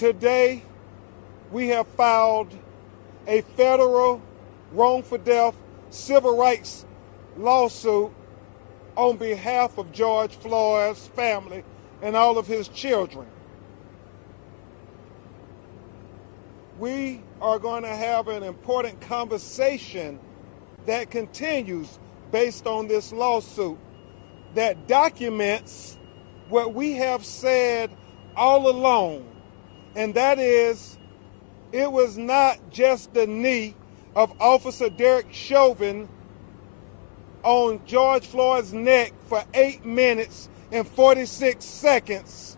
Today, we have filed a federal wrongful death civil rights lawsuit on behalf of George Floyd's family and all of his children. We are going to have an important conversation that continues based on this lawsuit that documents what we have said all along, and that is, it was not just the knee of Officer Derek Chauvin on George Floyd's neck for 8 minutes and 46 seconds,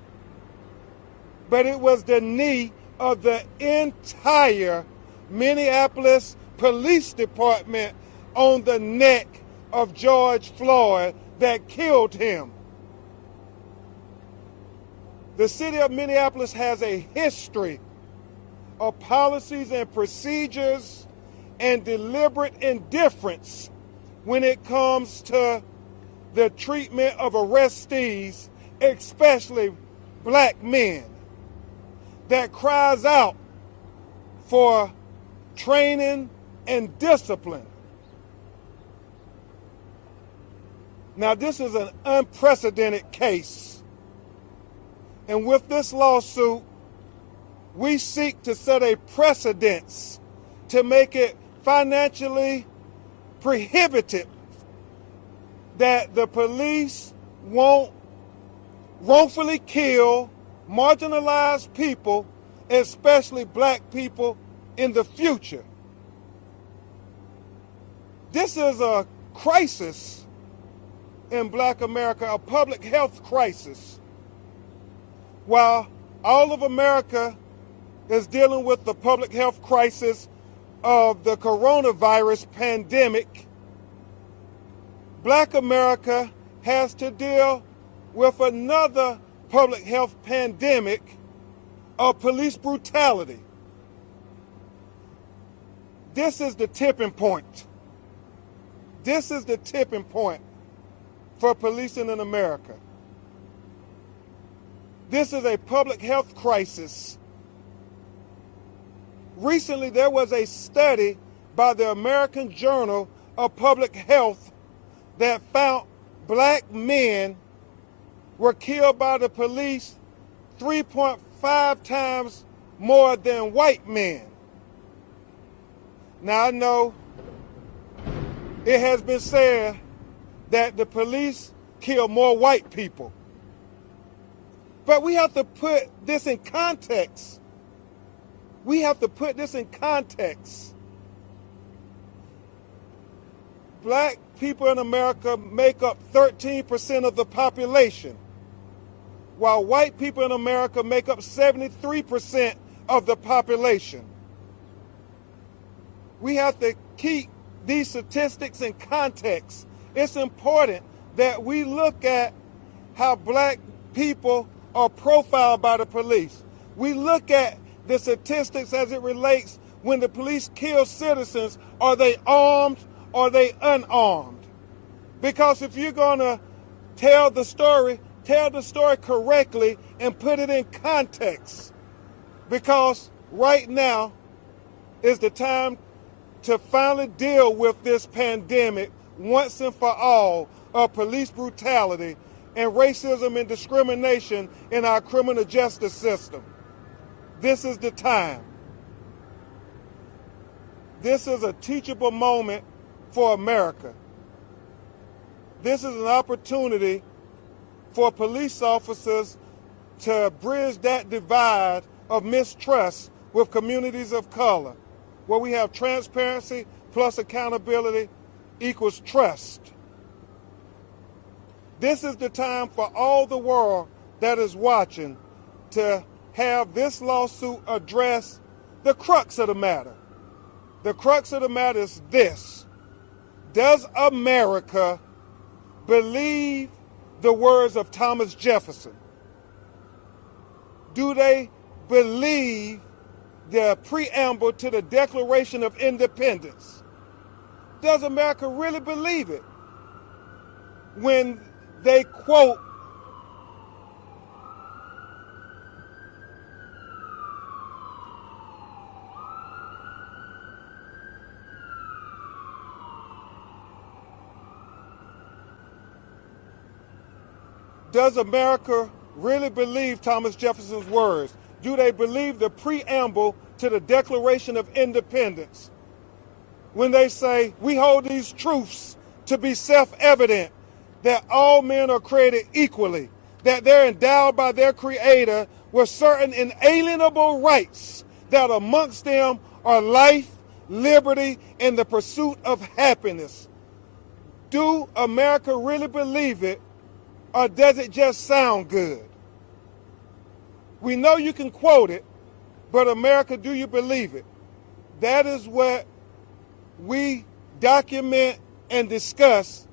but it was the knee of the entire Minneapolis Police Department on the neck of George Floyd that killed him. The city of Minneapolis has a history of policies and procedures and deliberate indifference when it comes to the treatment of arrestees, especially black men, that cries out for training and discipline. Now, this is an unprecedented case. And with this lawsuit, we seek to set a precedence to make it financially prohibitive that the police won't wrongfully kill marginalized people, especially black people, in the future. This is a crisis in black America, a public health crisis. While all of America is dealing with the public health crisis of the coronavirus pandemic, black America has to deal with another public health pandemic of police brutality. This is the tipping point. This is the tipping point for policing in America. This is a public health crisis. Recently, there was a study by the American Journal of Public Health that found black men were killed by the police 3.5 times more than white men. Now, I know it has been said that the police kill more white people. But we have to put this in context. We have to put this in context. Black people in America make up 13% of the population, while white people in America make up 73% of the population. We have to keep these statistics in context. It's important that we look at how black people are profiled by the police. We look at the statistics as it relates when the police kill citizens. Are they armed or are they unarmed? Because if you're going to tell the story correctly and put it in context. Because right now is the time to finally deal with this pandemic once and for all of police brutality and racism and discrimination in our criminal justice system. This is the time. This is a teachable moment for America. This is an opportunity for police officers to bridge that divide of mistrust with communities of color, where we have transparency plus accountability equals trust. This is the time for all the world that is watching to have this lawsuit address the crux of the matter. The crux of the matter is this: does America believe the words of Thomas Jefferson? Do they believe the preamble to the Declaration of Independence? Does America really believe it when they quote Does America really believe Thomas Jefferson's words? Do they believe the preamble to the Declaration of Independence when they say, we hold these truths to be self-evident, that all men are created equally, that they're endowed by their Creator with certain inalienable rights, that amongst them are life, liberty, and the pursuit of happiness? Do America really believe it, or does it just sound good? We know you can quote it, but America, do you believe it? That is what we document and discuss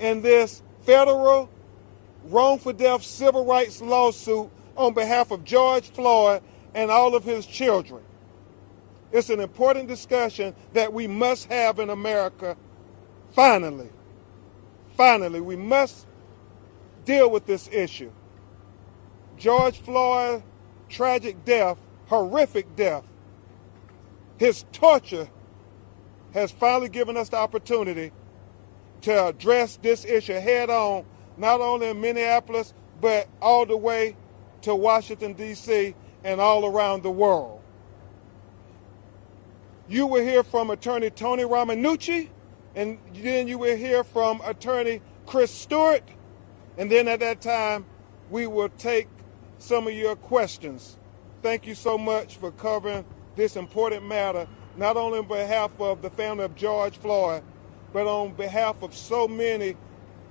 in this federal wrongful death civil rights lawsuit on behalf of George Floyd and all of his children. It's an important discussion that we must have in America. Finally, we must deal with this issue. George Floyd's tragic death, horrific death, his torture has finally given us the opportunity to address this issue head on, not only in Minneapolis, but all the way to Washington, D.C. and all around the world. You will hear from attorney Tony Romanucci, and then you will hear from attorney Chris Stewart, and then at that time, we will take some of your questions. Thank you so much for covering this important matter, not only on behalf of the family of George Floyd, but on behalf of so many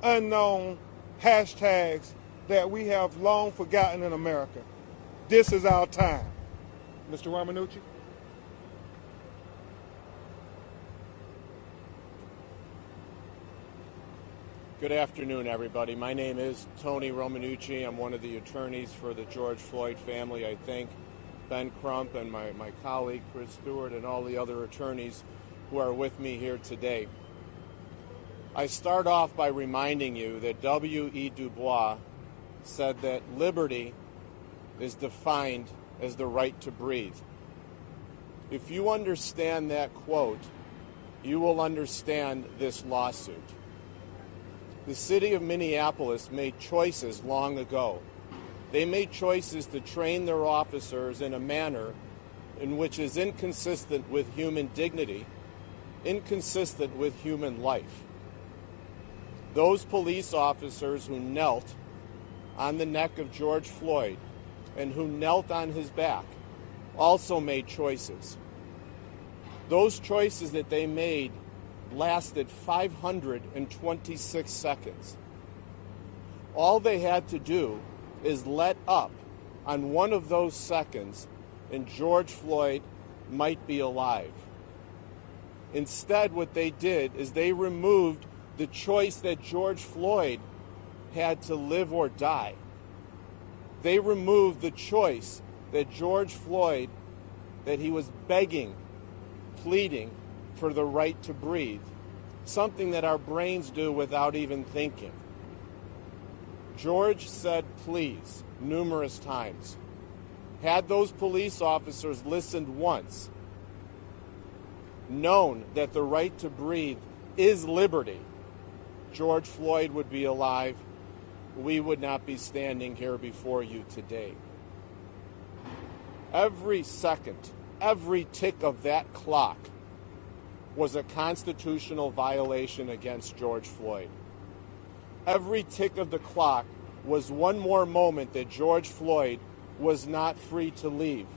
unknown hashtags that we have long forgotten in America. This is our time. Mr. Romanucci? Good afternoon, everybody. My name is Tony Romanucci. I'm one of the attorneys for the George Floyd family. I thank Ben Crump and my colleague Chris Stewart and all the other attorneys who are with me here today. I start off by reminding you that W.E. Du Bois said that liberty is defined as the right to breathe. If you understand that quote, you will understand this lawsuit. The City of Minneapolis made choices long ago. They made choices to train their officers in a manner in which is inconsistent with human dignity, inconsistent with human life. Those police officers who knelt on the neck of George Floyd and who knelt on his back also made choices. Those choices that they made lasted 526 seconds. All they had to do is let up on one of those seconds and George Floyd might be alive. Instead, what they did is they removed the choice that George Floyd had to live or die. They removed the choice that George Floyd, that he was begging, pleading for the right to breathe, something that our brains do without even thinking. George said please numerous times. Had those police officers listened once, known that the right to breathe is liberty, George Floyd would be alive. We would not be standing here before you today. Every second, every tick of that clock was a constitutional violation against George Floyd. Every tick of the clock was one more moment that George Floyd was not free to leave.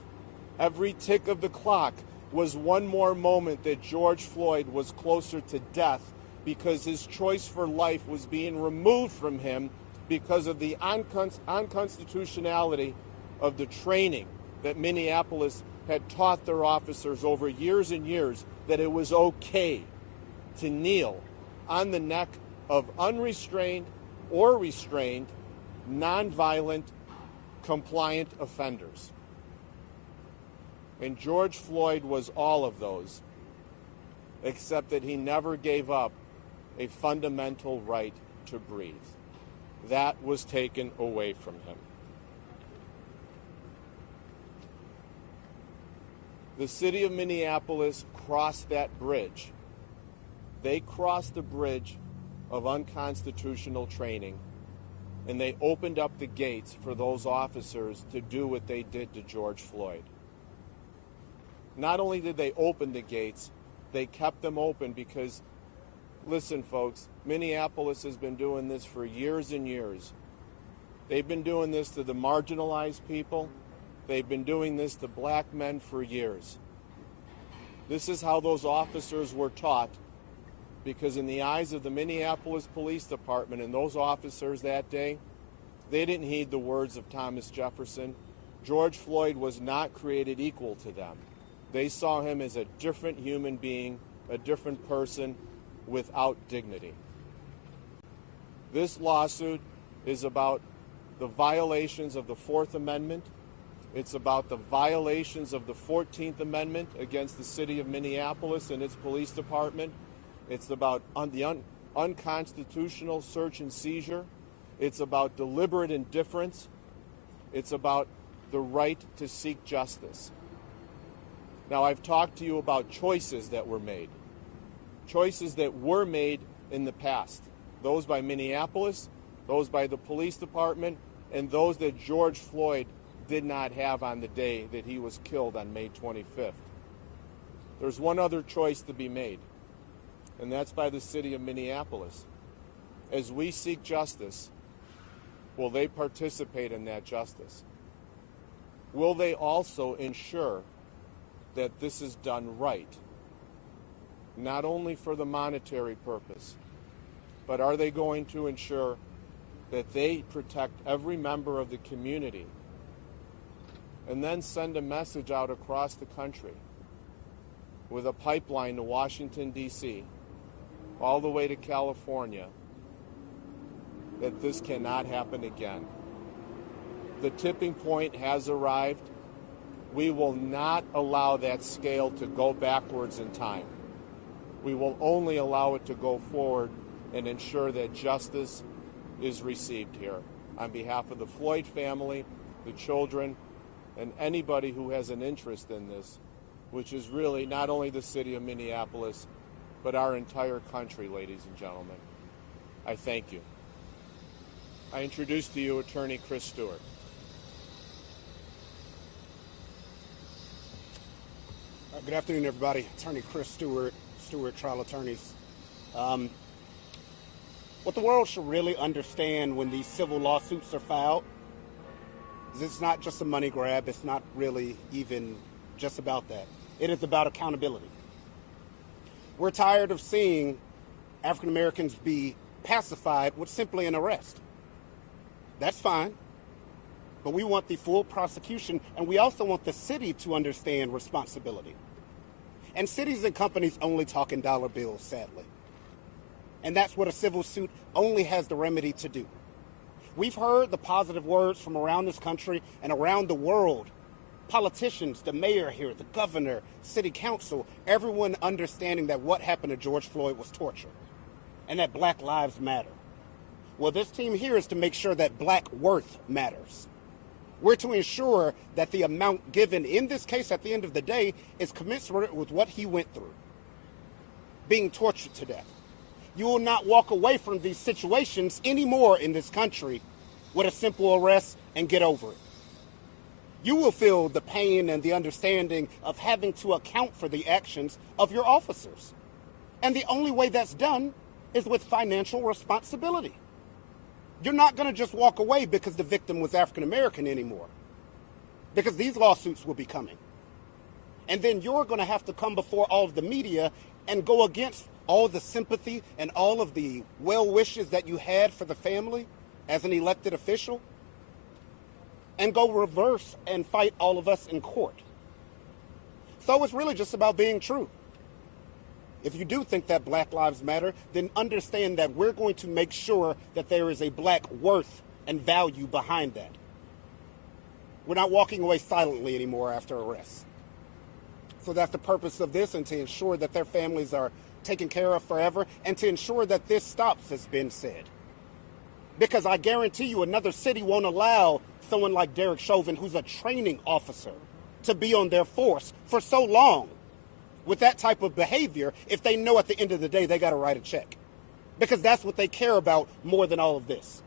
Every tick of the clock was one more moment that George Floyd was closer to death because his choice for life was being removed from him because of the unconstitutionality of the training that Minneapolis had taught their officers over years and years, that it was okay to kneel on the neck of unrestrained or restrained, nonviolent, compliant offenders. And George Floyd was all of those, except that he never gave up a fundamental right to breathe. That was taken away from him. The city of Minneapolis crossed that bridge. They crossed the bridge of unconstitutional training, and they opened up the gates for those officers to do what they did to George Floyd. Not only did they open the gates, they kept them open because, listen folks, Minneapolis has been doing this for years and years. They've been doing this to the marginalized people. They've been doing this to black men for years. This is how those officers were taught, because in the eyes of the Minneapolis Police Department and those officers that day, they didn't heed the words of Thomas Jefferson. George Floyd was not created equal to them. They saw him as a different human being, a different person without dignity. This lawsuit is about the violations of the Fourth Amendment. It's about the violations of the 14th Amendment against the City of Minneapolis and its police department. It's about the unconstitutional search and seizure. It's about deliberate indifference. It's about the right to seek justice. Now, I've talked to you about choices that were made. Choices that were made in the past. Those by Minneapolis, those by the police department, and those that George Floyd did not have on the day that he was killed on May 25th. There's one other choice to be made, and that's by the City of Minneapolis. As we seek justice, will they participate in that justice? Will they also ensure that this is done right? Not only for the monetary purpose, but are they going to ensure that they protect every member of the community and then send a message out across the country with a pipeline to Washington, D.C., all the way to California, that this cannot happen again? The tipping point has arrived. We will not allow that scale to go backwards in time. We will only allow it to go forward and ensure that justice is received here. On behalf of the Floyd family, the children, and anybody who has an interest in this, which is really not only the City of Minneapolis, but our entire country, ladies and gentlemen, I thank you. I introduce to you Attorney Chris Stewart. Good afternoon, everybody. Attorney Chris Stewart, Stewart Trial Attorneys. What the world should really understand when these civil lawsuits are filed is it's not just a money grab. It's not really even just about that. It is about accountability. We're tired of seeing African Americans be pacified with simply an arrest. That's fine, but we want the full prosecution, and we also want the city to understand responsibility. And cities and companies only talk in dollar bills, sadly. And that's what a civil suit only has the remedy to do. We've heard the positive words from around this country and around the world. Politicians, the mayor here, the governor, city council, everyone understanding that what happened to George Floyd was torture and that Black lives matter. Well, this team here is to make sure that Black worth matters. We're to ensure that the amount given in this case at the end of the day is commensurate with what he went through, being tortured to death. You will not walk away from these situations anymore in this country with a simple arrest and get over it. You will feel the pain and the understanding of having to account for the actions of your officers. And the only way that's done is with financial responsibility. You're not going to just walk away because the victim was African American anymore, because these lawsuits will be coming. And then you're going to have to come before all of the media and go against all the sympathy and all of the well wishes that you had for the family as an elected official, and go reverse and fight all of us in court. So it's really just about being true. If you do think that Black lives matter, then understand that we're going to make sure that there is a Black worth and value behind that. We're not walking away silently anymore after arrest. So that's the purpose of this, and to ensure that their families are taken care of forever, and to ensure that this stops, has been said. Because I guarantee you another city won't allow someone like Derek Chauvin, who's a training officer, to be on their force for so long with that type of behavior if they know at the end of the day they got to write a check. Because that's what they care about more than all of this.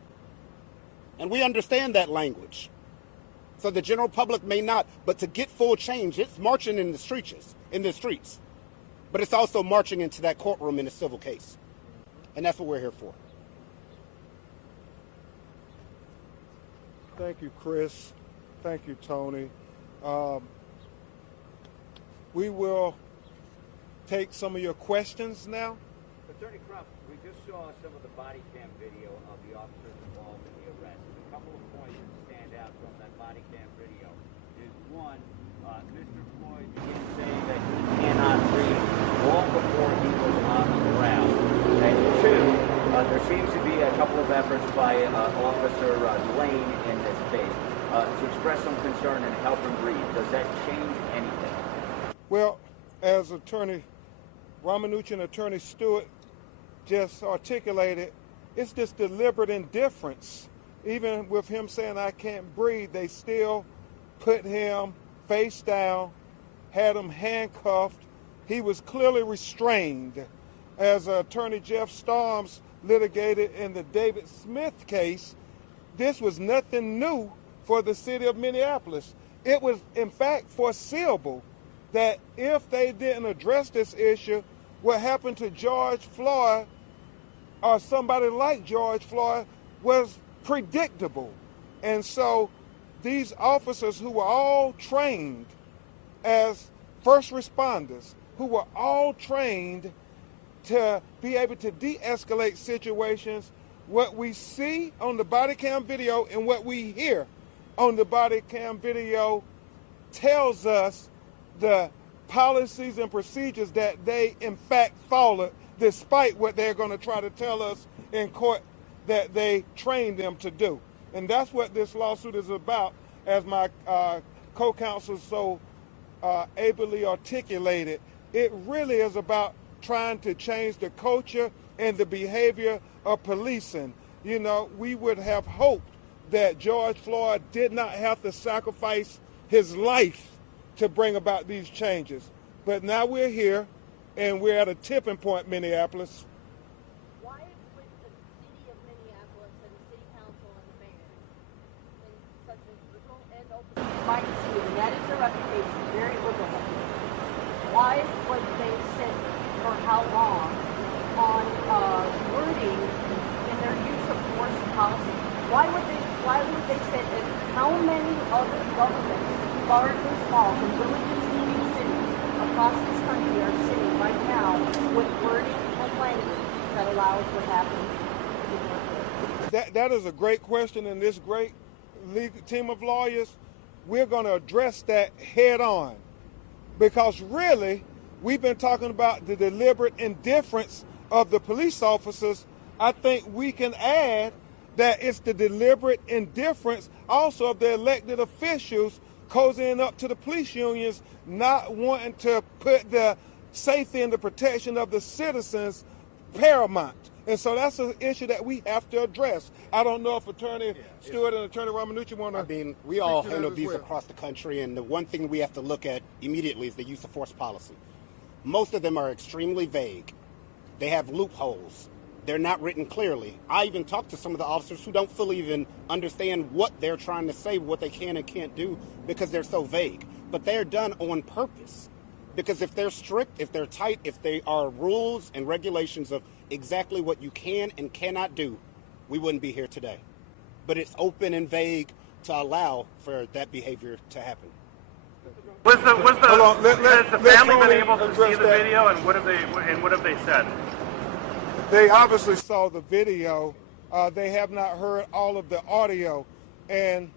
And we understand that language. So the general public may not, but to get full change, it's marching in the streets. But it's also marching into that courtroom in a civil case. And that's what we're here for. Thank you, Chris. Thank you, Tony. We will take some of your questions now. Attorney Crump, we just saw some of the body cam video of the officers involved in the arrest. A couple of points that stand out from that body cam video is one, Mr. Floyd began saying that he cannot breathe long before he was on the ground. And two, there seems to be a couple of efforts by Officer Lane in this case to express some concern and help him breathe. Does that change anything? Well, as Attorney Romanucci and Attorney Stewart just articulated, it's this deliberate indifference. Even with him saying, I can't breathe, they still put him face down, had him handcuffed. He was clearly restrained. As Attorney Jeff Storms litigated in the David Smith case, this was nothing new for the city of Minneapolis. It was, in fact, foreseeable that if they didn't address this issue, what happened to George Floyd or somebody like George Floyd was predictable. And so these officers who were all trained as first responders, who were all trained to be able to de-escalate situations, what we see on the body cam video and what we hear on the body cam video tells us the policies and procedures that they in fact followed, despite what they're going to try to tell us in court that they trained them to do. And that's what this lawsuit is about, as my co-counsel so ably articulated. It really is about trying to change the culture and the behavior of policing. You know, we would have hoped that George Floyd did not have to sacrifice his life to bring about these changes. But now we're here, and we're at a tipping point, Minneapolis. Why would the City of Minneapolis and the City Council and the mayor, in such a liberal and open-minded city, and that is their reputation, very liberal, why would they sit for how long on wording in their use of force policy? Why would they sit, and how many other governments, large and small, from villages to big cities across this country are sitting right now with wording and language that allows what happens in their That is a great question, and this great legal team of lawyers, we're going to address that head on. Because really, we've been talking about the deliberate indifference of the police officers. I think we can add that it's the deliberate indifference also of the elected officials cozying up to the police unions, not wanting to put the safety and the protection of the citizens paramount. And so that's an issue that we have to address. I don't know if Attorney Stewart and Attorney Romanucci want to. I mean, we all handle these across the country, and the one thing we have to look at immediately is the use of force policy. Most of them are extremely vague. They have loopholes. They're not written clearly. I even talked to some of the officers who don't fully even understand what they're trying to say, what they can and can't do, because they're so vague. But they're done on purpose. Because if they're strict, if they're tight, if they are rules and regulations of exactly what you can and cannot do, we wouldn't be here today. But it's open and vague to allow for that behavior to happen. Has the family been able to see the video, and what have they said? They obviously saw the video. They have not heard all of the audio. And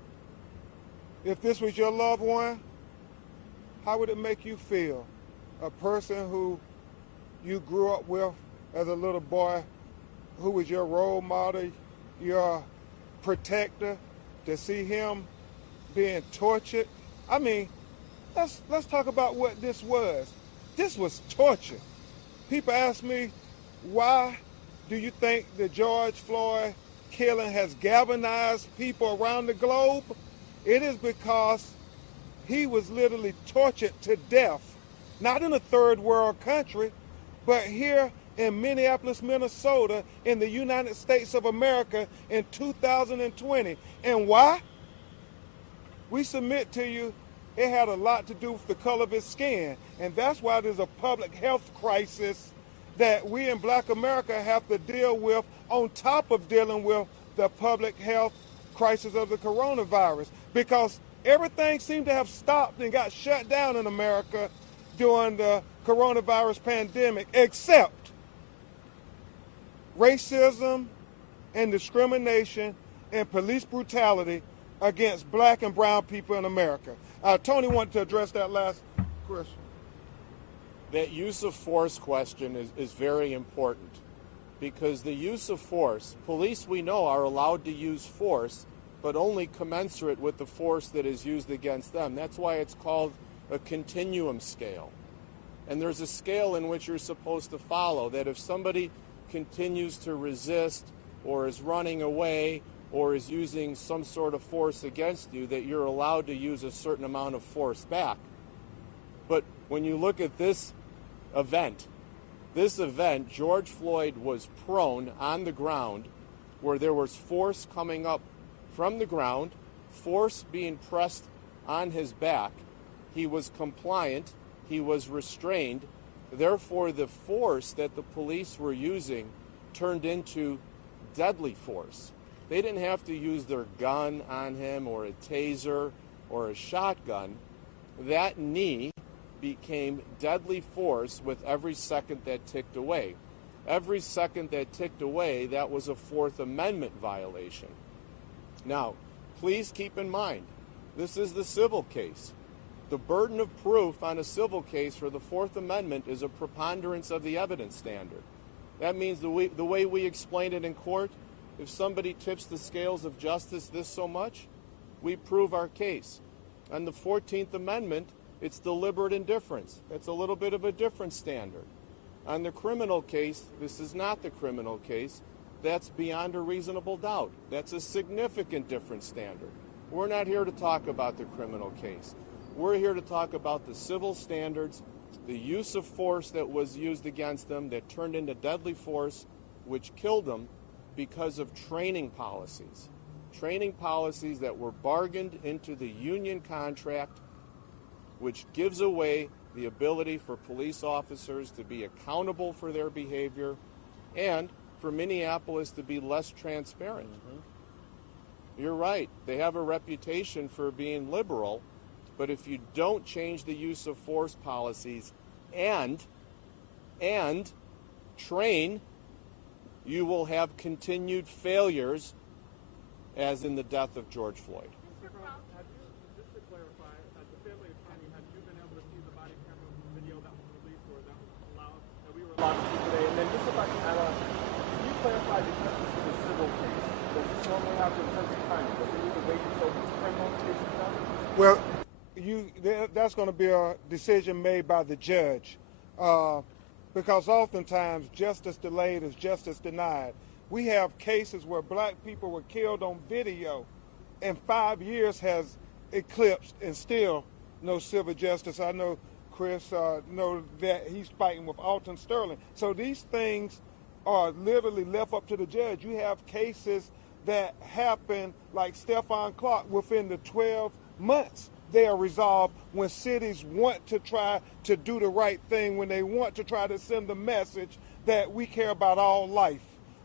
if this was your loved one, how would it make you feel? A person who you grew up with as a little boy, who was your role model, your protector, to see him being tortured. I mean, let's talk about what this was. This was torture. People ask me, why do you think the George Floyd killing has galvanized people around the globe? It is because he was literally tortured to death, not in a third world country, but here in Minneapolis, Minnesota, in the United States of America in 2020. And why? We submit to you, it had a lot to do with the color of his skin. And that's why there's a public health crisis that we in Black America have to deal with on top of dealing with the public health crisis of the coronavirus. Because everything seemed to have stopped and got shut down in America during the coronavirus pandemic, except racism and discrimination and police brutality against Black and brown people in America. Tony wanted to address that last question. That use of force question is very important, because the use of force, police we know are allowed to use force, but only commensurate with the force that is used against them. That's why it's called a continuum scale. And there's a scale in which you're supposed to follow, that if somebody continues to resist or is running away or is using some sort of force against you, that you're allowed to use a certain amount of force back. But when you look at this event, George Floyd was prone on the ground where there was force coming up from the ground, force being pressed on his back. He was compliant, he was restrained. Therefore, the force that the police were using turned into deadly force. They didn't have to use their gun on him or a taser or a shotgun. That knee became deadly force with every second that ticked away. Every second that ticked away, that was a Fourth Amendment violation. Now, please keep in mind, this is the civil case. The burden of proof on a civil case for the Fourth Amendment is a preponderance of the evidence standard. That means the way we explain it in court, if somebody tips the scales of justice this so much, we prove our case. On the 14th Amendment, it's deliberate indifference. It's a little bit of a different standard. On the criminal case, this is not the criminal case. That's beyond a reasonable doubt. That's a significant different standard. We're not here to talk about the criminal case. We're here to talk about the civil standards, the use of force that was used against them that turned into deadly force, which killed them because of training policies. Training policies that were bargained into the union contract, which gives away the ability for police officers to be accountable for their behavior and for Minneapolis to be less transparent. You're right. They have a reputation for being liberal, but if you don't change the use of force policies and train, you will have continued failures, as in the death of George Floyd. Just to clarify, as the family attorney, have you been able to see the body camera video that was released or that we were allowed to see today? And then just if I can add on, can you clarify, because this is a civil case, does this normally happen in terms of timing? Does it need to wait until the criminal case is done? Well, that's going to be a decision made by the judge, because oftentimes justice delayed is justice denied. We have cases where Black people were killed on video, and 5 years has eclipsed, and still no civil justice. I know Chris know that he's fighting with Alton Sterling. So these things are literally left up to the judge. You have cases that happen like Stephon Clark within the 12 months. They are resolved when cities want to try to do the right thing, when they want to try to send the message that we care about all life.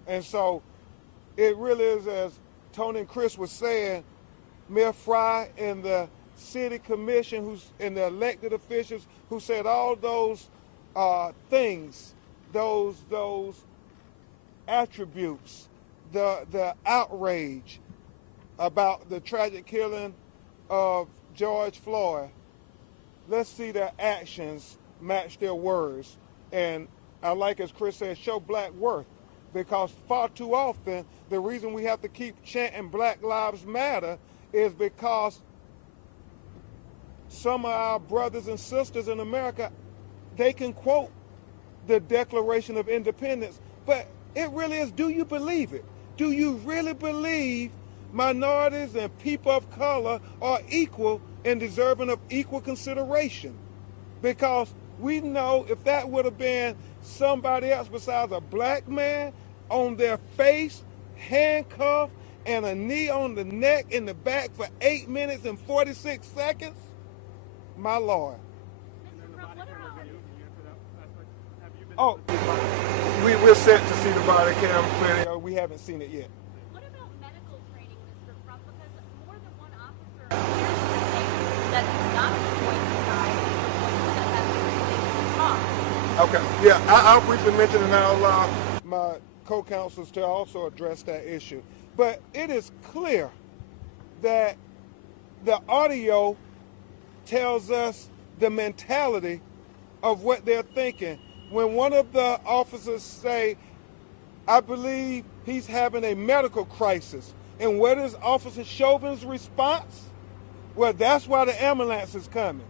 And so it really is, as Tony and Chris was saying, Mayor Fry and the city commission and the elected officials who said all those things, those attributes, the outrage about the tragic killing of George Floyd, let's see their actions match their words. And I like, as Chris said, show Black worth, because far too often the reason we have to keep chanting Black Lives Matter is because some of our brothers and sisters in America, they can quote the Declaration of Independence, but it really is, do you believe it? Do you really believe minorities and people of color are equal and deserving of equal consideration? Because We know if that would have been somebody else besides a black man on their face, handcuffed, and a knee on the neck in the back for 8 minutes and 46 seconds, my Lord. And then the body camera video, can you answer that aspect? Have you been Oh, able to see the body? we're set to see the body cam video. We haven't seen it yet. What about medical training, Mr. Crump? Because more than one officer appears to think that he's not going to die. That has everything to talk. Okay, yeah, I'll briefly mention and I'll allow my co-counsels to also address that issue. But it is clear that the audio tells us the mentality of what they're thinking. When one of the officers say, I believe he's having a medical crisis, and what is Officer Chauvin's response? Well, that's why the ambulance is coming.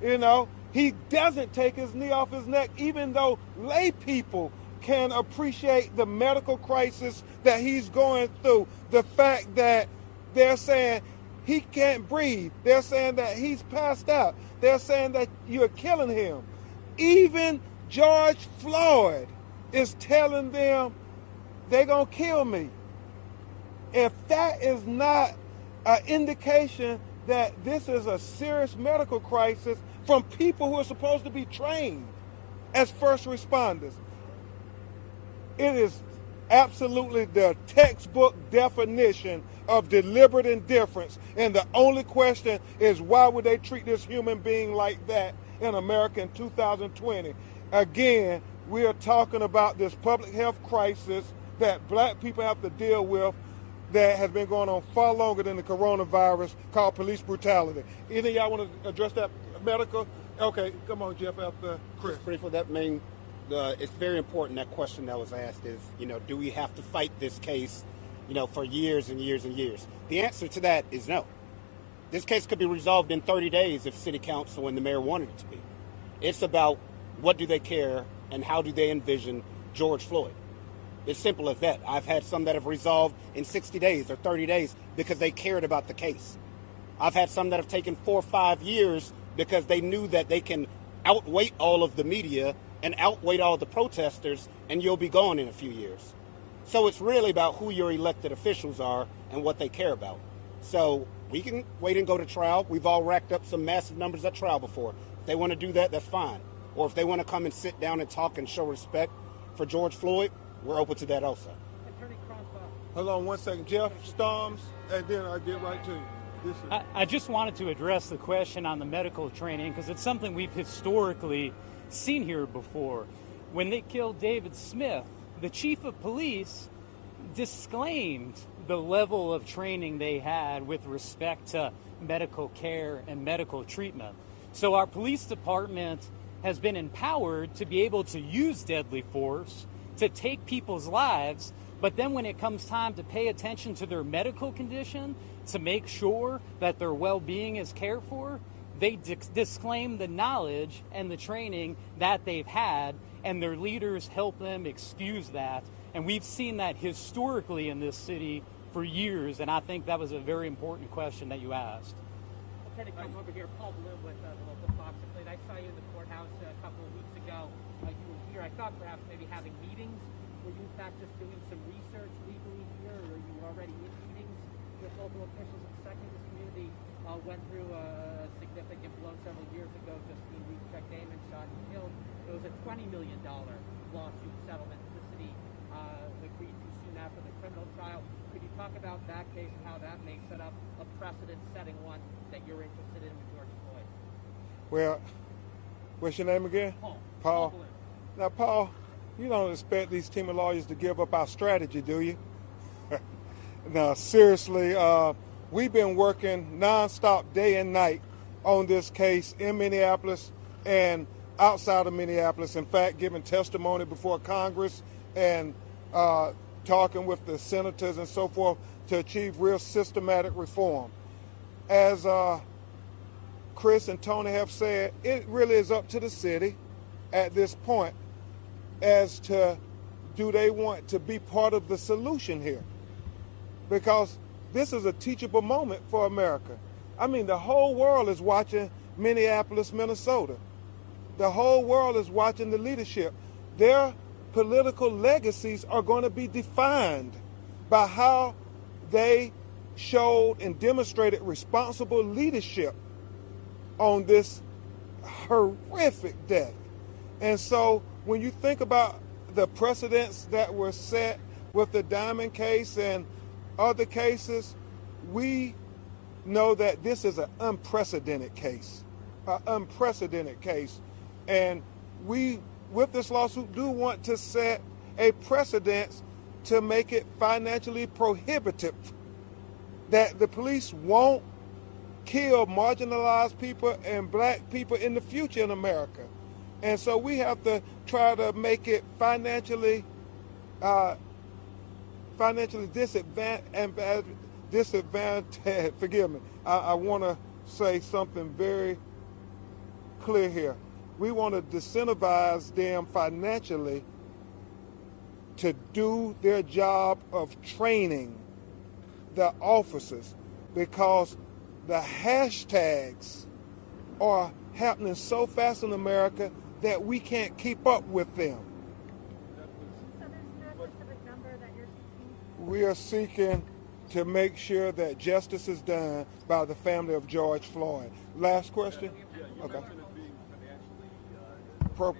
You know, he doesn't take his knee off his neck, even though lay people can appreciate the medical crisis that he's going through. The fact that they're saying he can't breathe. They're saying that he's passed out. They're saying that you're killing him. Even George Floyd is telling them they're going to kill me. If that is not an indication that this is a serious medical crisis from people who are supposed to be trained as first responders, it is absolutely the textbook definition of deliberate indifference. And the only question is, why would they treat this human being like that in America in 2020? Again, we are talking about this public health crisis that black people have to deal with that has been going on far longer than the coronavirus, called police brutality. Either y'all want to address that medical? Okay, come on, Jeff, after Chris. Just briefly, it's very important, that question that was asked is, do we have to fight this case, for years and years and years? The answer to that is no. This case could be resolved in 30 days if city council and the mayor wanted it to be. It's about what do they care and how do they envision George Floyd. It's simple as that. I've had some that have resolved in 60 days or 30 days because they cared about the case. I've had some that have taken 4 or 5 years because they knew that they can outweight all of the media and outweight all the protesters, and you'll be gone in a few years. So it's really about who your elected officials are and what they care about. So we can wait and go to trial. We've all racked up some massive numbers at trial before. If they want to do that, that's fine. Or if they want to come and sit down and talk and show respect for George Floyd, we're open to that also. Attorney Crump, Hold on one second. Jeff Storms, and then I'll get right to you. I just wanted to address the question on the medical training because it's something we've historically seen here before. When they killed David Smith, the chief of police disclaimed the level of training they had with respect to medical care and medical treatment. So our police department has been empowered to be able to use deadly force to take people's lives, but then when it comes time to pay attention to their medical condition, to make sure that their well-being is cared for, they disclaim the knowledge and the training that they've had, and their leaders help them excuse that. And we've seen that historically in this city for years, and I think that was a very important question that you asked. Attorney Crump over here, Paul Bloom with the local Fox and Floyd. I saw you in the courthouse a couple of weeks ago. You were here, I thought perhaps maybe having meetings. Were you in fact just doing some research legally here, or are you already in meetings with local officials? It's the second this community went through a significant blow several years ago. Justine Reed Damon shot and killed. It was a $20 million lawsuit settlement that the city agreed to soon after the criminal trial. Could you talk about that case and how that may set up a precedent-setting one that you're interested in with George Floyd? Well, what's your name again? Paul. Paul. Now, Paul, you don't expect these team of lawyers to give up our strategy, do you? No, seriously, we've been working nonstop day and night on this case in Minneapolis and outside of Minneapolis. In fact, giving testimony before Congress and talking with the senators and so forth to achieve real systematic reform. As Chris and Tony have said, it really is up to the city at this point as to do they want to be part of the solution here? Because this is a teachable moment for America. I mean, the whole world is watching Minneapolis, Minnesota. The whole world is watching the leadership. Their political legacies are going to be defined by how they showed and demonstrated responsible leadership on this horrific death. And so when you think about the precedents that were set with the Diamond case and other cases, we know that this is an unprecedented case, And we, with this lawsuit, do want to set a precedent to make it financially prohibitive, that the police won't kill marginalized people and black people in the future in America. And so we have to try to make it financially disadvantaged. Forgive me. I want to say something very clear here. We want to disincentivize them financially to do their job of training the officers, because the hashtags are happening so fast in America that we can't keep up with them. So there's no specific number that you're seeking? We are seeking to make sure that justice is done by the family of George Floyd. Last question? Okay. Pro-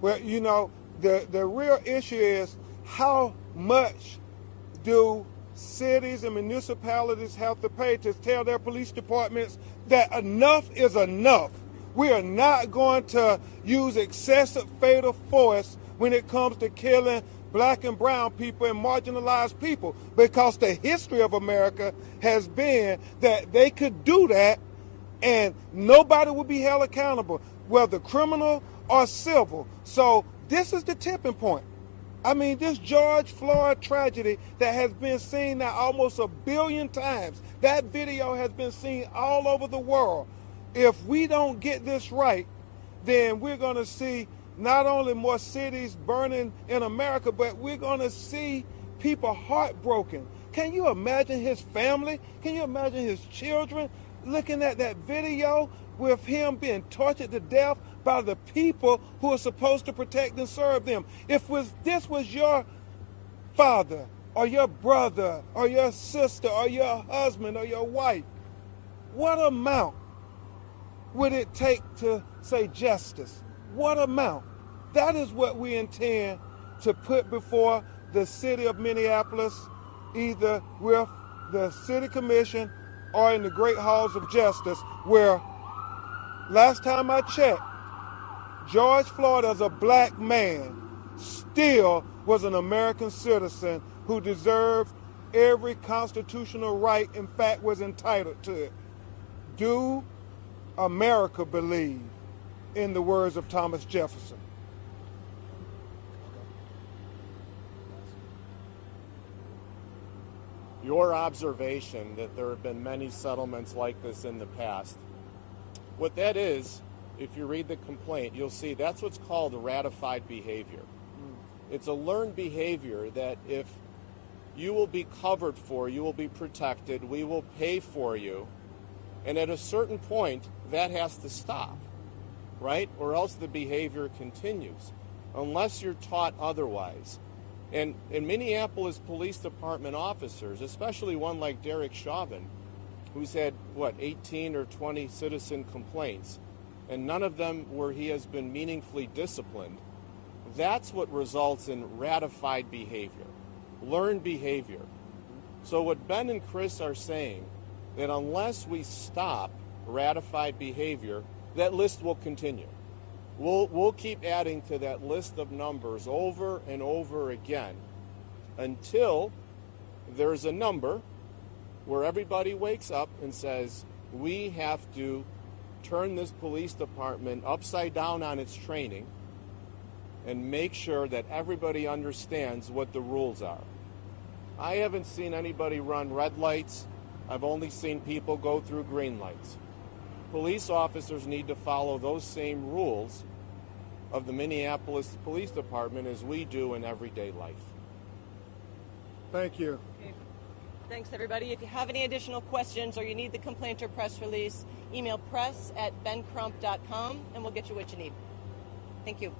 Well, you know, the real issue is how much do cities and municipalities have to pay to tell their police departments that enough is enough. We are not going to use excessive fatal force when it comes to killing black and brown people and marginalized people, because the history of America has been that they could do that and nobody would be held accountable, whether criminal or civil. So this is the tipping point. I mean, this George Floyd tragedy that has been seen now almost 1 billion times, that video has been seen all over the world. If we don't get this right, then we're going to see not only more cities burning in America, but we're going to see people heartbroken. Can you imagine his family? Can you imagine his children looking at that video with him being tortured to death by the people who are supposed to protect and serve them? If this was your father or your brother or your sister or your husband or your wife, what amount would it take to say justice? What amount? That is what we intend to put before the City of Minneapolis, either with the City Commission or in the Great Halls of Justice, where last time I checked, George Floyd, as a black man, still was an American citizen who deserved every constitutional right, in fact, was entitled to it. Do America believe, in the words of Thomas Jefferson? Your observation that there have been many settlements like this in the past, what that is, if you read the complaint, you'll see that's what's called ratified behavior. It's a learned behavior that if you will be covered for, you will be protected, we will pay for you, and at a certain point, that has to stop, right? Or else the behavior continues, unless you're taught otherwise. And in Minneapolis Police Department officers, especially one like Derek Chauvin, who's had, 18 or 20 citizen complaints, and none of them where he has been meaningfully disciplined, that's what results in ratified behavior, learned behavior. So what Ben and Chris are saying, that unless we stop ratified behavior, that list will continue. We'll keep adding to that list of numbers over and over again until there's a number where everybody wakes up and says, we have to turn this police department upside down on its training and make sure that everybody understands what the rules are. I haven't seen anybody run red lights. I've only seen people go through green lights. Police officers need to follow those same rules of the Minneapolis Police Department as we do in everyday life. Thank you. Okay. Thanks, everybody. If you have any additional questions or you need the complaint or press release, email press@bencrump.com and we'll get you what you need. Thank you.